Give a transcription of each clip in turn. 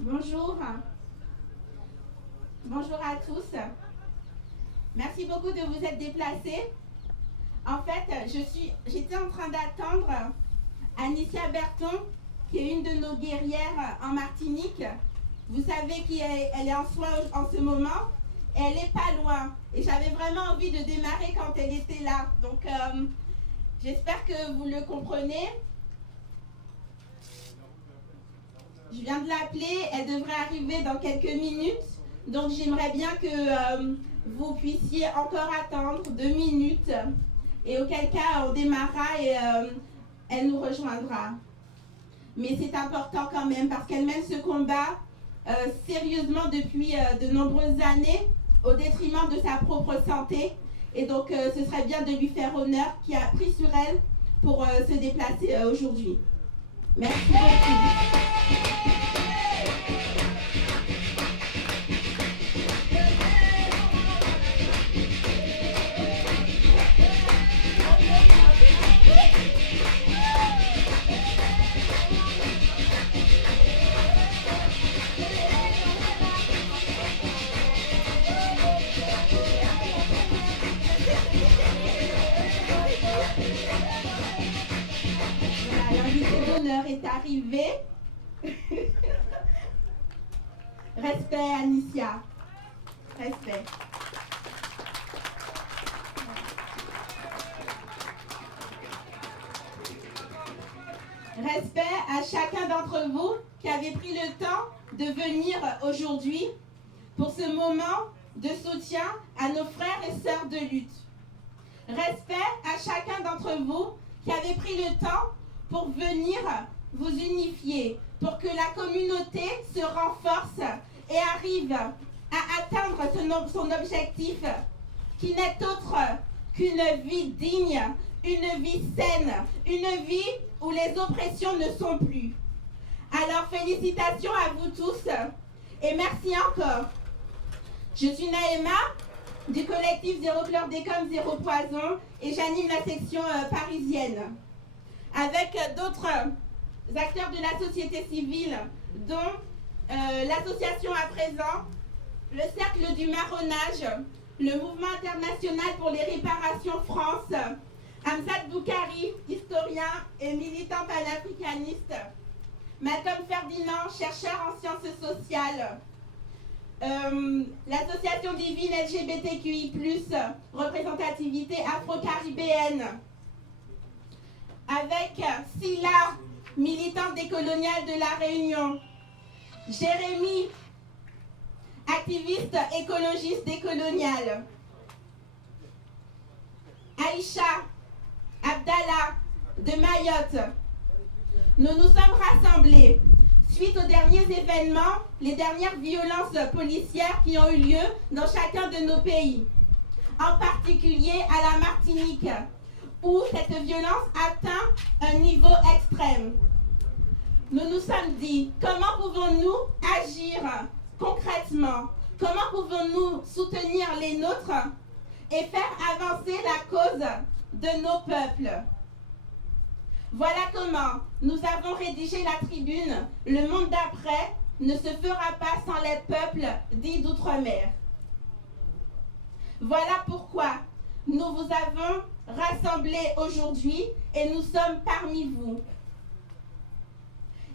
Bonjour. Bonjour à tous. Merci beaucoup de vous être déplacés. En fait, j'étais en train d'attendre Anicia Berton, qui est une de nos guerrières en Martinique. Vous savez qu'elle est en soins en ce moment. Elle n'est pas loin. Et j'avais vraiment envie de démarrer quand elle était là. Donc, j'espère que vous le comprenez. Je viens de l'appeler, elle devrait arriver dans quelques minutes. Donc j'aimerais bien que vous puissiez encore attendre 2 minutes. Et auquel cas, on démarrera et elle nous rejoindra. Mais c'est important quand même parce qu'elle mène ce combat sérieusement depuis de nombreuses années au détriment de sa propre santé. Et donc ce serait bien de lui faire honneur qui a pris sur elle pour se déplacer aujourd'hui. Merci beaucoup. L'invité d'honneur est arrivé. Respect, Anicia. Respect. Respect à chacun d'entre vous qui avez pris le temps de venir aujourd'hui pour ce moment de soutien à nos frères et sœurs de lutte. Respect à chacun d'entre vous qui avez pris le temps pour venir vous unifier, pour que la communauté se renforce et arrive à atteindre son objectif, qui n'est autre qu'une vie digne, une vie saine, une vie où les oppressions ne sont plus. Alors félicitations à vous tous et merci encore. Je suis Naïma du collectif Zéro chlordécone, Zéro Poison et j'anime la section parisienne avec d'autres acteurs de la société civile dont l'association à présent, le Cercle du Marronnage, le Mouvement international pour les réparations France, Hamzat Boukari, historien et militant panafricaniste, Malcolm Ferdinand, chercheur en sciences sociales, l'association Divine LGBTQI+, représentativité afro-caribéenne, avec Silla, militante décoloniale de la Réunion, Jérémy, activiste écologiste décoloniale, Aïcha, Abdallah de Mayotte. Nous nous sommes rassemblés suite aux derniers événements, les dernières violences policières qui ont eu lieu dans chacun de nos pays, en particulier à la Martinique, où cette violence atteint un niveau extrême. Nous nous sommes dit, comment pouvons-nous agir concrètement? Comment pouvons-nous soutenir les nôtres et faire avancer la cause de nos peuples? Voilà comment nous avons rédigé la tribune « Le monde d'après ne se fera pas sans les peuples dits d'outre-mer ». Voilà pourquoi nous vous avons rassemblés aujourd'hui et nous sommes parmi vous.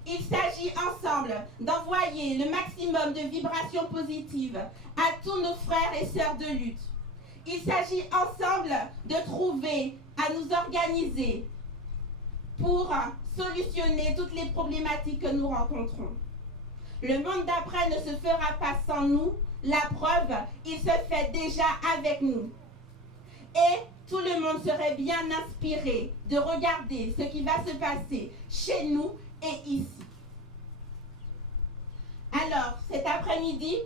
Il s'agit ensemble d'envoyer le maximum de vibrations positives à tous nos frères et sœurs de lutte. Il s'agit ensemble de trouver, à nous organiser pour solutionner toutes les problématiques que nous rencontrons. Le monde d'après ne se fera pas sans nous. La preuve, il se fait déjà avec nous. Et tout le monde serait bien inspiré de regarder ce qui va se passer chez nous et ici. Alors, cet après-midi,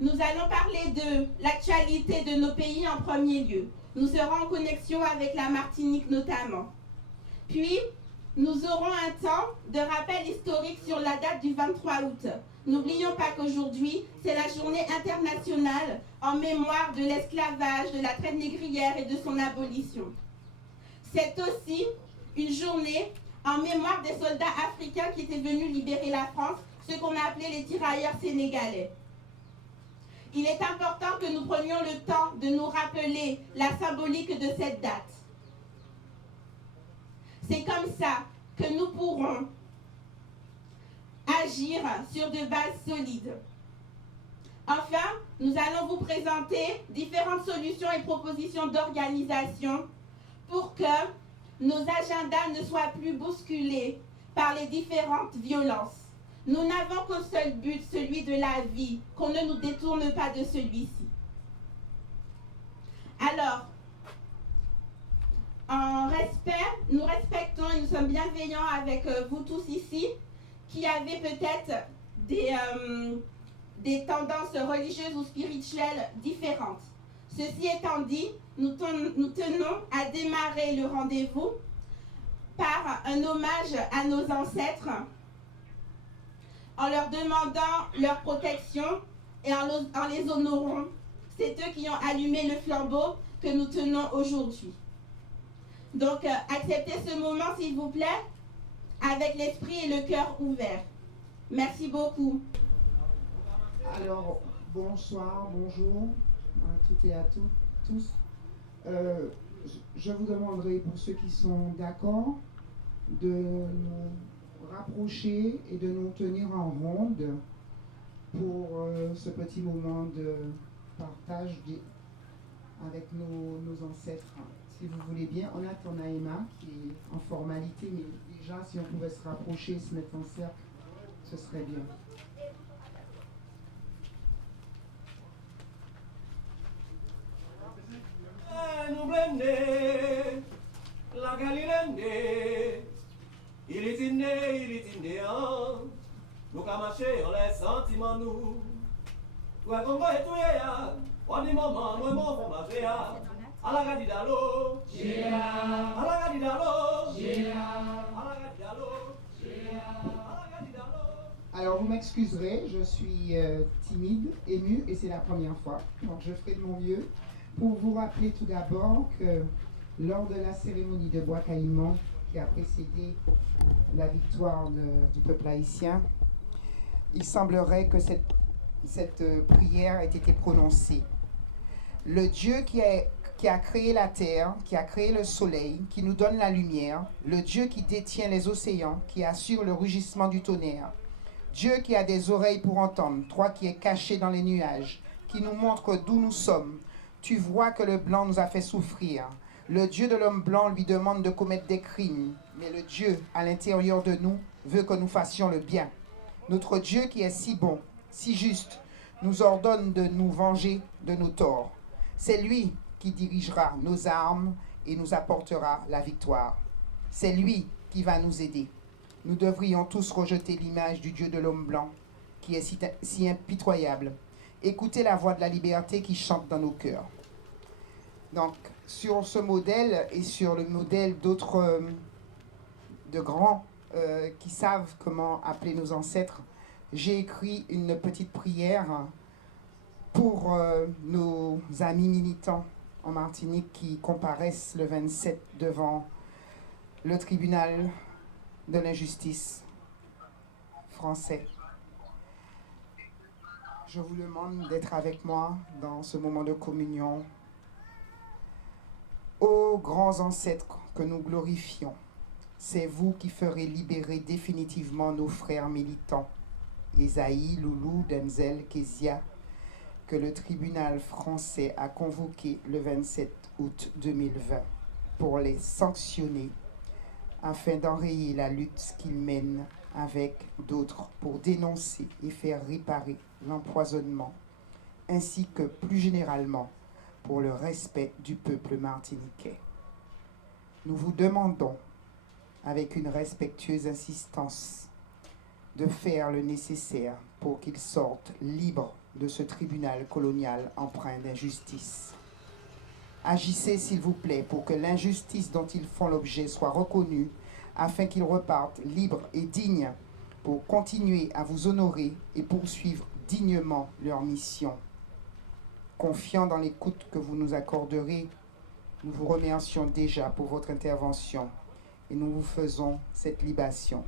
nous allons parler de l'actualité de nos pays en premier lieu. Nous serons en connexion avec la Martinique notamment. Puis, nous aurons un temps de rappel historique sur la date du 23 août. N'oublions pas qu'aujourd'hui, c'est la journée internationale en mémoire de l'esclavage, de la traite négrière et de son abolition. C'est aussi une journée en mémoire des soldats africains qui étaient venus libérer la France ce qu'on a appelé les tirailleurs sénégalais. Il est important que nous prenions le temps de nous rappeler la symbolique de cette date. C'est comme ça que nous pourrons agir sur de bases solides. Enfin, nous allons vous présenter différentes solutions et propositions d'organisation pour que nos agendas ne soient plus bousculés par les différentes violences. Nous n'avons qu'un seul but, celui de la vie, qu'on ne nous détourne pas de celui-ci. Alors, en respect, nous respectons et nous sommes bienveillants avec vous tous ici, qui avez peut-être des tendances religieuses ou spirituelles différentes. Ceci étant dit, nous tenons à démarrer le rendez-vous par un hommage à nos ancêtres, en leur demandant leur protection et en les honorant. C'est eux qui ont allumé le flambeau que nous tenons aujourd'hui. Donc, acceptez ce moment, s'il vous plaît, avec l'esprit et le cœur ouverts. Merci beaucoup. Alors, bonsoir, bonjour à toutes et à tous. Je vous demanderai, pour ceux qui sont d'accord, de nous rapprocher et de nous tenir en ronde pour ce petit moment de partage avec nos ancêtres. Si vous voulez bien, on attend Naïma qui est en formalité, mais déjà si on pouvait se rapprocher et se mettre en cercle, ce serait bien. Nous blender, la galilende, il est inné, nous qu'à marcher, on les sentiments nous. Toi, comme moi et tout, on dit maman, nous m'en marcher, à la gadidalo, à la gadidalo, à la gadidalo, à la gadidalo. Alors vous m'excuserez, je suis timide, émue et c'est la première fois, donc je ferai de mon mieux. Pour vous rappeler tout d'abord que lors de la cérémonie de Bois Caïman qui a précédé la victoire du peuple haïtien, il semblerait que cette prière ait été prononcée. Le Dieu qui a créé la terre, qui a créé le soleil, qui nous donne la lumière, le Dieu qui détient les océans, qui assure le rugissement du tonnerre, Dieu qui a des oreilles pour entendre, toi qui es caché dans les nuages, qui nous montre d'où nous sommes. Tu vois que le blanc nous a fait souffrir. Le Dieu de l'homme blanc lui demande de commettre des crimes, mais le Dieu à l'intérieur de nous veut que nous fassions le bien. Notre Dieu qui est si bon, si juste, nous ordonne de nous venger de nos torts. C'est lui qui dirigera nos armes et nous apportera la victoire. C'est lui qui va nous aider. Nous devrions tous rejeter l'image du Dieu de l'homme blanc, qui est si impitoyable. Écoutez la voix de la liberté qui chante dans nos cœurs. Donc, sur ce modèle et sur le modèle d'autres de grands qui savent comment appeler nos ancêtres, j'ai écrit une petite prière pour nos amis militants en Martinique qui comparaissent le 27 devant le tribunal de l'injustice français. Je vous demande d'être avec moi dans ce moment de communion. Ô grands ancêtres que nous glorifions, c'est vous qui ferez libérer définitivement nos frères militants, Esaïe, Loulou, Denzel, Kezia, que le tribunal français a convoqué le 27 août 2020 pour les sanctionner afin d'enrayer la lutte qu'ils mènent avec d'autres pour dénoncer et faire réparer l'empoisonnement, ainsi que plus généralement pour le respect du peuple martiniquais. Nous vous demandons, avec une respectueuse insistance, de faire le nécessaire pour qu'ils sortent libres de ce tribunal colonial empreint d'injustice. Agissez, s'il vous plaît, pour que l'injustice dont ils font l'objet soit reconnue, afin qu'ils repartent libres et dignes pour continuer à vous honorer et poursuivre dignement leur mission. Confiant dans l'écoute que vous nous accorderez, nous vous remercions déjà pour votre intervention et nous vous faisons cette libation.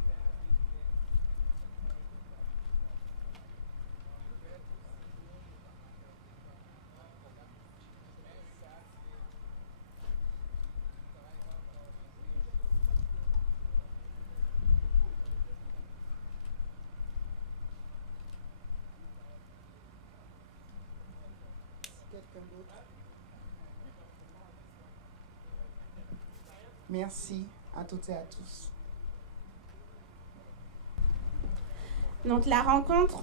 Merci à toutes et à tous. Donc la rencontre,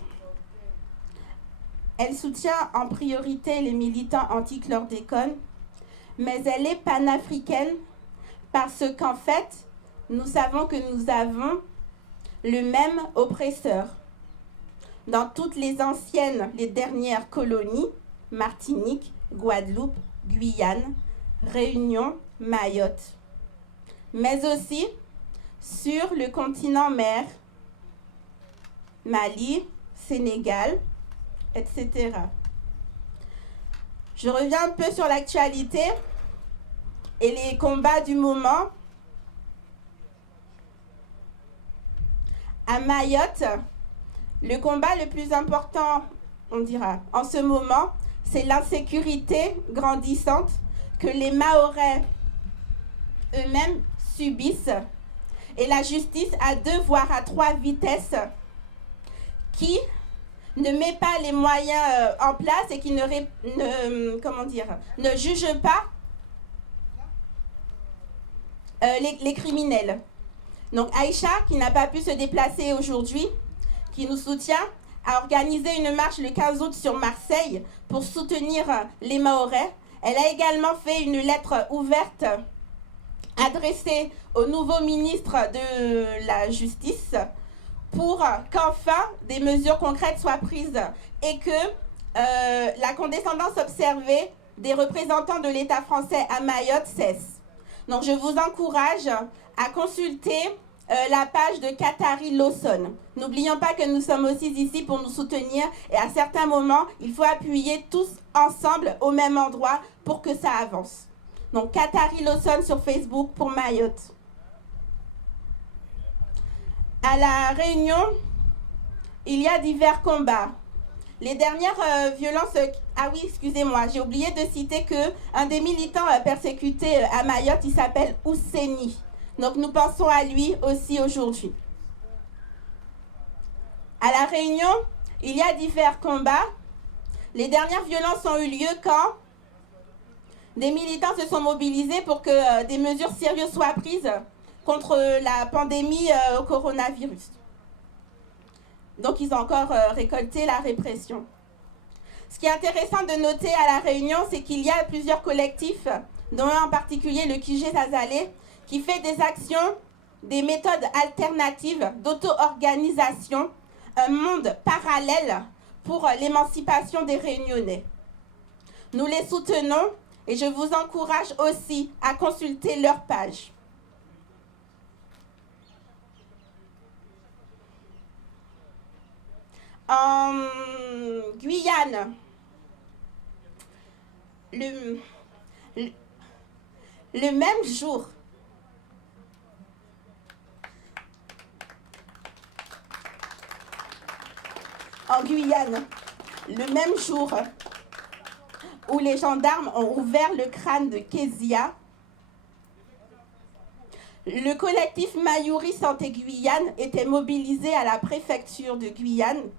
elle soutient en priorité les militants anti-chlordécone, mais elle est panafricaine parce qu'en fait, nous savons que nous avons le même oppresseur. Dans toutes les dernières colonies, Martinique, Guadeloupe, Guyane, Réunion, Mayotte, mais aussi sur le continent mère, Mali, Sénégal, etc. Je reviens un peu sur l'actualité et les combats du moment. À Mayotte, le combat le plus important, on dira, en ce moment, c'est l'insécurité grandissante que les Mahorais eux-mêmes subissent et la justice à 2 voire à 3 vitesses qui ne met pas les moyens en place et qui ne juge pas les criminels. Donc Aïcha, qui n'a pas pu se déplacer aujourd'hui, qui nous soutient, a organisé une marche le 15 août sur Marseille pour soutenir les Mahorais. Elle a également fait une lettre ouverte adressée au nouveau ministre de la Justice pour qu'enfin des mesures concrètes soient prises et que la condescendance observée des représentants de l'État français à Mayotte cesse. Donc je vous encourage à consulter la page de Katari Lawson. N'oublions pas que nous sommes aussi ici pour nous soutenir et à certains moments, il faut appuyer tous ensemble au même endroit pour que ça avance. Donc Katari Lawson sur Facebook pour Mayotte. À La Réunion, il y a divers combats. Les dernières violences... Ah oui, excusez-moi, j'ai oublié de citer qu'un des militants persécutés à Mayotte, il s'appelle Ouseni. Donc nous pensons à lui aussi aujourd'hui. À La Réunion, il y a divers combats. Les dernières violences ont eu lieu quand des militants se sont mobilisés pour que des mesures sérieuses soient prises contre la pandémie au coronavirus. Donc ils ont encore récolté la répression. Ce qui est intéressant de noter à La Réunion, c'est qu'il y a plusieurs collectifs, dont un en particulier le QG Zazalé, qui fait des actions, des méthodes alternatives d'auto-organisation, un monde parallèle pour l'émancipation des Réunionnais. Nous les soutenons et je vous encourage aussi à consulter leur page. En Guyane, le même jour, en Guyane, le même jour où les gendarmes ont ouvert le crâne de Kezia, le collectif Mayuri Santé Guyane était mobilisé à la préfecture de Guyane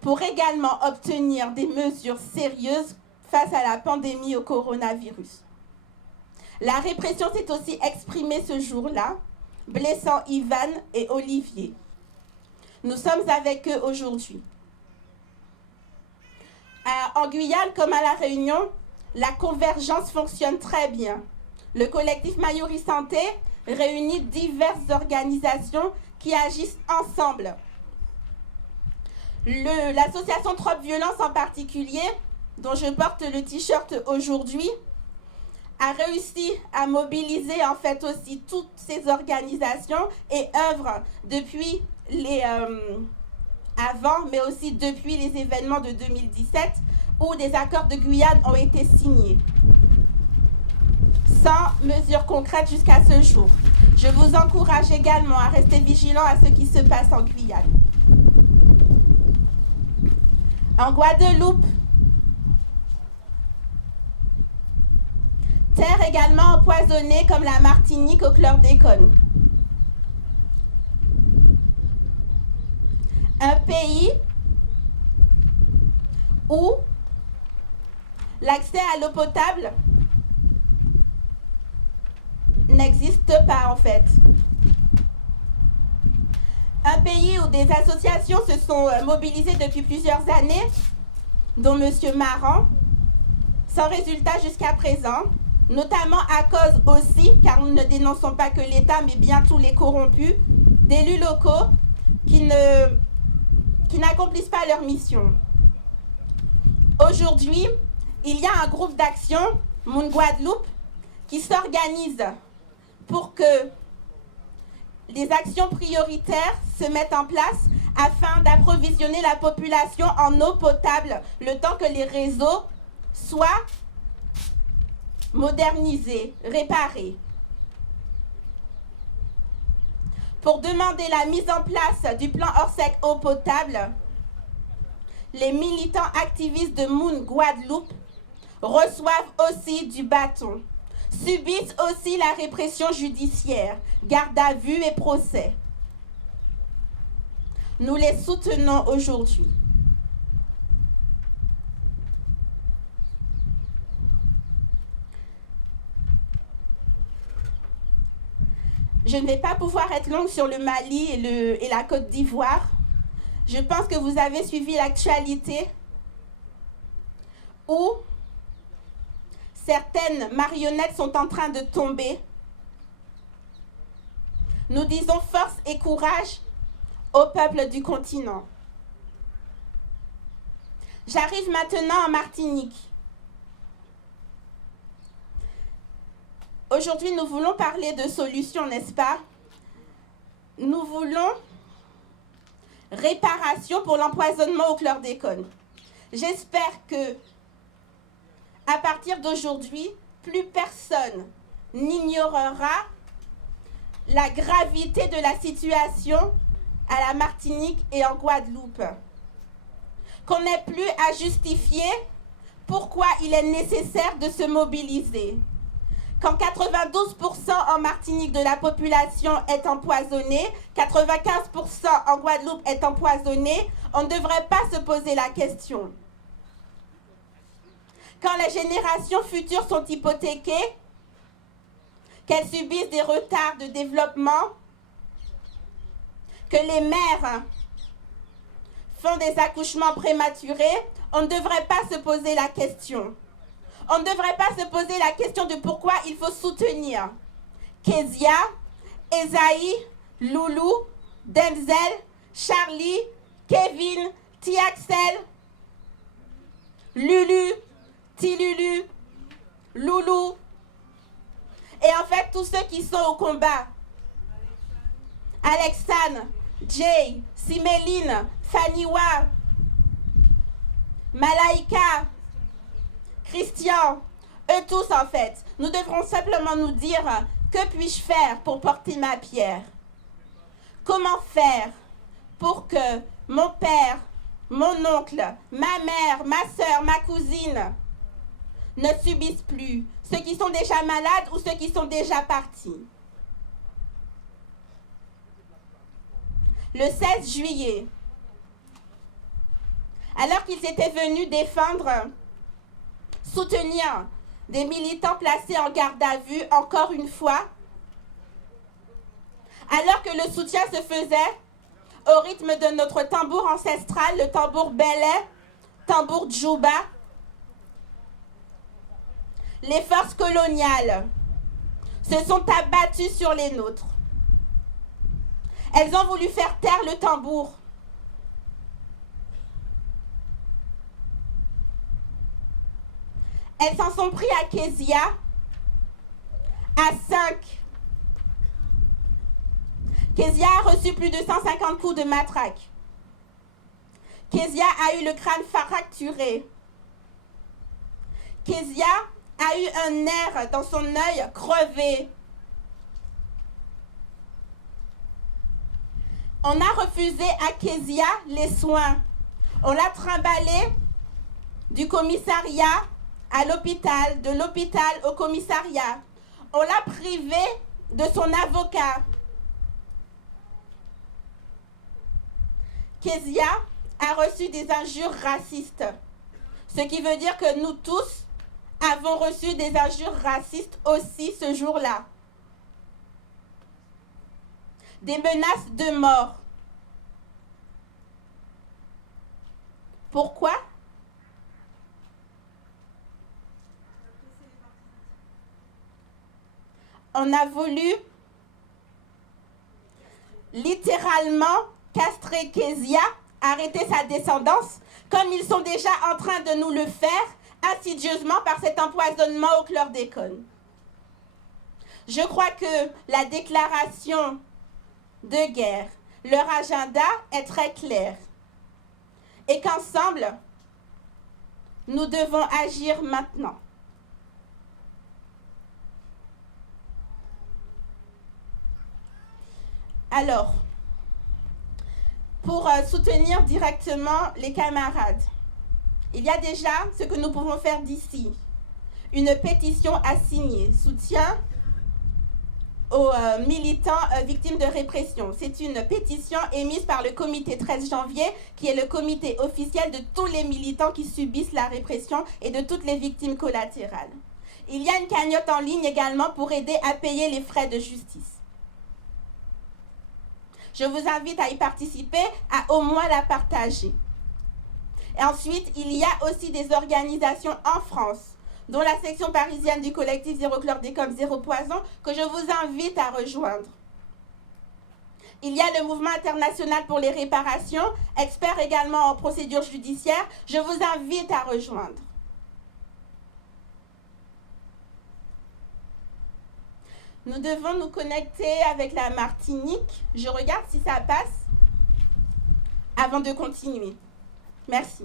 pour également obtenir des mesures sérieuses face à la pandémie au coronavirus. La répression s'est aussi exprimée ce jour-là, blessant Ivan et Olivier. Nous sommes avec eux aujourd'hui. En Guyane comme à La Réunion, la convergence fonctionne très bien. Le collectif Mayuri Santé réunit diverses organisations qui agissent ensemble. L'association Trop Violence en particulier, dont je porte le t-shirt aujourd'hui, a réussi à mobiliser en fait aussi toutes ces organisations et œuvre depuis avant, mais aussi depuis les événements de 2017 où des accords de Guyane ont été signés. Sans mesures concrètes jusqu'à ce jour. Je vous encourage également à rester vigilants à ce qui se passe en Guyane. En Guadeloupe, terre également empoisonnée comme la Martinique au chlordécone. Un pays où L'accès à l'eau potable n'existe pas en fait. Un pays où des associations se sont mobilisées depuis plusieurs années, dont M. Maran, sans résultat jusqu'à présent, notamment à cause aussi, car nous ne dénonçons pas que l'État, mais bien tous les corrompus, d'élus locaux qui n'accomplissent pas leur mission. Aujourd'hui, il y a un groupe d'action, Moon Guadeloupe, qui s'organise pour que les actions prioritaires se mettent en place afin d'approvisionner la population en eau potable le temps que les réseaux soient modernisés, réparés. Pour demander la mise en place du plan Orsec eau potable, les militants activistes de Moon Guadeloupe reçoivent aussi du bâton, subissent aussi la répression judiciaire, garde à vue et procès. Nous les soutenons aujourd'hui. Je ne vais pas pouvoir être longue sur le Mali et la Côte d'Ivoire. Je pense que vous avez suivi l'actualité où certaines marionnettes sont en train de tomber. Nous disons force et courage au peuple du continent. J'arrive maintenant en Martinique. Aujourd'hui, nous voulons parler de solutions, n'est-ce pas? Nous voulons réparation pour l'empoisonnement au chlordécone. J'espère que, à partir d'aujourd'hui, plus personne n'ignorera la gravité de la situation à la Martinique et en Guadeloupe. Qu'on n'ait plus à justifier pourquoi il est nécessaire de se mobiliser. Quand 92% en Martinique de la population est empoisonnée, 95% en Guadeloupe est empoisonnée, on ne devrait pas se poser la question. Quand les générations futures sont hypothéquées, qu'elles subissent des retards de développement, que les mères font des accouchements prématurés, on ne devrait pas se poser la question. On ne devrait pas se poser la question de pourquoi il faut soutenir Kezia, Esaïe, Loulou, Denzel, Charlie, Kevin, T-Axel, Lulu, T-Lulu, Loulou, et en fait tous ceux qui sont au combat. Alexandre, Jay, Siméline, Faniwa, Malaïka, Christian, eux tous en fait. Nous devrons simplement nous dire que puis-je faire pour porter ma pierre? Comment faire pour que mon père, mon oncle, ma mère, ma soeur, ma cousine ne subissent plus, ceux qui sont déjà malades ou ceux qui sont déjà partis? Le 16 juillet, alors qu'ils étaient venus défendre, soutenir des militants placés en garde à vue, encore une fois, alors que le soutien se faisait au rythme de notre tambour ancestral, le tambour belais, tambour djouba, les forces coloniales se sont abattues sur les nôtres. Elles ont voulu faire taire le tambour. Elles s'en sont pris à Kezia, à 5. Kezia a reçu plus de 150 coups de matraque. Kezia a eu le crâne fracturé. Kezia a eu un nerf dans son œil crevé. On a refusé à Kezia les soins. On l'a trimballé du commissariat à l'hôpital, de l'hôpital au commissariat. On l'a privé de son avocat. Kezia a reçu des injures racistes. Ce qui veut dire que nous tous, avons reçu des injures racistes aussi ce jour-là. Des menaces de mort. Pourquoi? On a voulu littéralement castrer Kezia, arrêter sa descendance, comme ils sont déjà en train de nous le faire insidieusement par cet empoisonnement au chlordécone. Je crois que la déclaration de guerre, leur agenda est très clair et qu'ensemble, nous devons agir maintenant. Alors, pour soutenir directement les camarades, il y a déjà ce que nous pouvons faire d'ici. Une pétition à signer, soutien aux militants victimes de répression. C'est une pétition émise par le comité 13 janvier, qui est le comité officiel de tous les militants qui subissent la répression et de toutes les victimes collatérales. Il y a une cagnotte en ligne également pour aider à payer les frais de justice. Je vous invite à y participer, à au moins la partager. Et ensuite, il y a aussi des organisations en France, dont la section parisienne du collectif Zéro Chlordécone, Zéro Poison, que je vous invite à rejoindre. Il y a le mouvement international pour les réparations, expert également en procédure judiciaire. Je vous invite à rejoindre. Nous devons nous connecter avec la Martinique. Je regarde si ça passe avant de continuer. Merci.